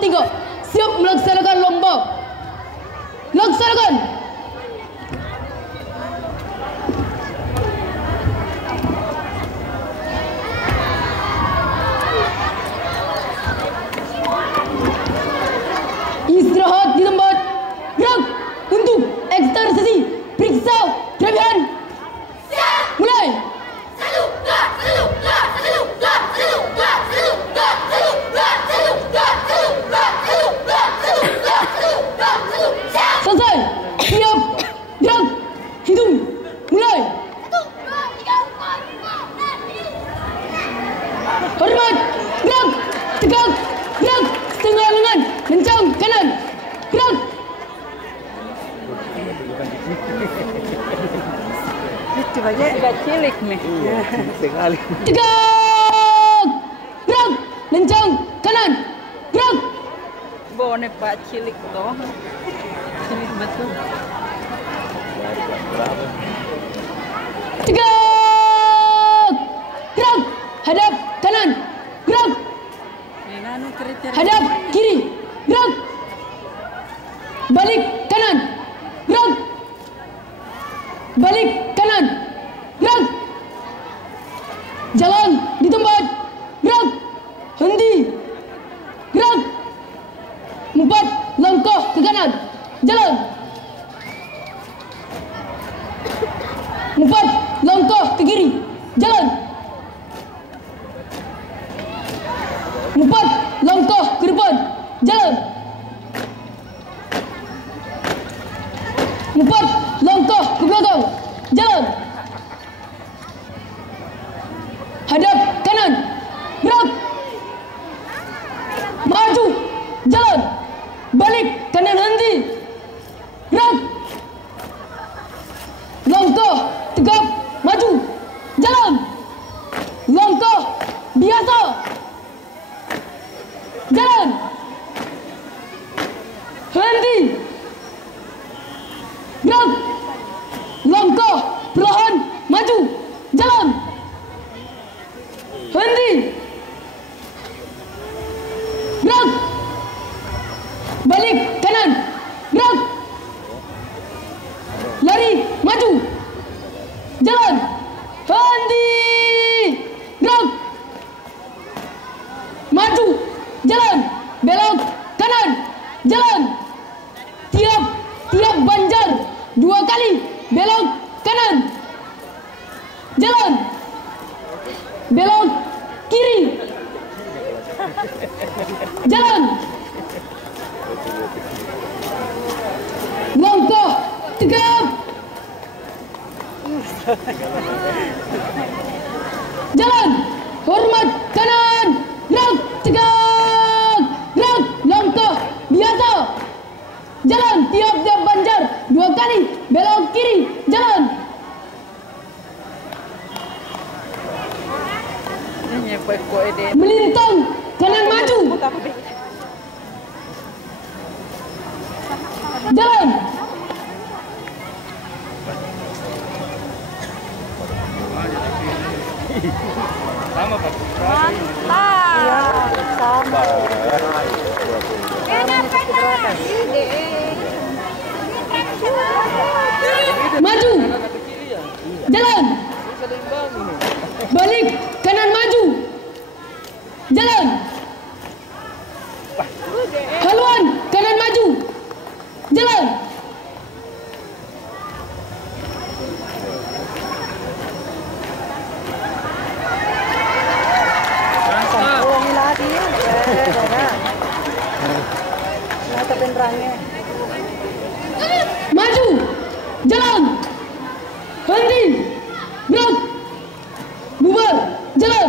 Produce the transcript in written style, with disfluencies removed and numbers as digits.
03 siap melaksanakan lomba. Laksanakan. Istirahat di tempat. Gerak untuk ekstersisi. Periksa kelebihan. Mulai. Selesai. Siap. Gerak. Hitung. Mulai. Hormat. Gerak. Tegak. Gerak. Setengah lengan. Kencang kanan. Gerak. Itu banyak cilik nih. Tegak. Gerak. Kencang kanan. Gerak. Bone Pak cilik toh. Cilik betul. Tegak. Gerak. Hadap kanan. Gerak. Hadap kiri. Gerak. Balik kanan. Gerak. Balik kanan. Gerak. Jalan di tempat. Gerak. Henti. Gerak. 4 langkah ke kanan. Jalan. 4 langkah ke kiri. Jalan. 4 langkah ke depan. Jalan. 4 langkah ke belakang. Jalan. Hadap kanan. Gerak. Maju. Jalan. Balik kanan henti. Gerak. Langkah tegap maju. Jalan. Langkah biasa. Jalan. Henti. Gerak. Langkah perlahan maju. Jalan. Henti. Gerak. Balik kanan. Gerak. Lari maju. Jalan. Henti. Gerak. Maju. Jalan. Belok kanan. Jalan. Tiap banjar 2 kali. Belok kanan. Jalan. Belok kiri. Jalan. Langkah tegap. Jalan. Hormat kanan. Gerak tegak. Gerak. Langkah biasa. Jalan. Tiap banjar 2 kali. Belok kiri. Jalan. Melintang kanan maju. Jalan. Sama Pak. Mantap. Ya, sama. Maju. Jalan. Balik kanan maju. Jalan. Haluan kanan maju. Jalan. Maju. Jalan. Henti. Gerak. Bubar. Jalan.